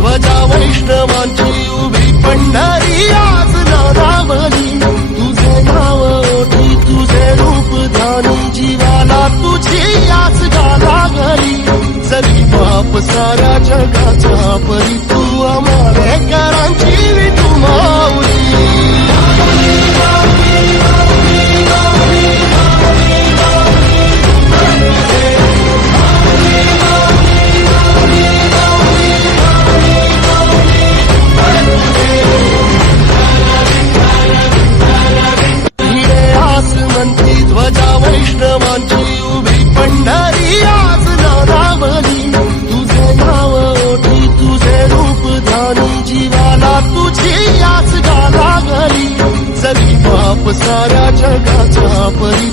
ध्वजा वैष्णवांची उभी पंढरी आज नारावली तुझे नाव ओठी तुझे रूप ध्यानी जीवाला तुझी आस गाला घरी जरी बाप साऱ्या जगाचा परी तू आमारेकरांची विठू माऊली ध्वजा वैष्णवांची उभी पंढरी आज नारावली तुझे नाव ओठी तुझे रूप ध्यानी जीवाला तुझी आस गाला घरी जरी बाप साऱ्या जगाचा परी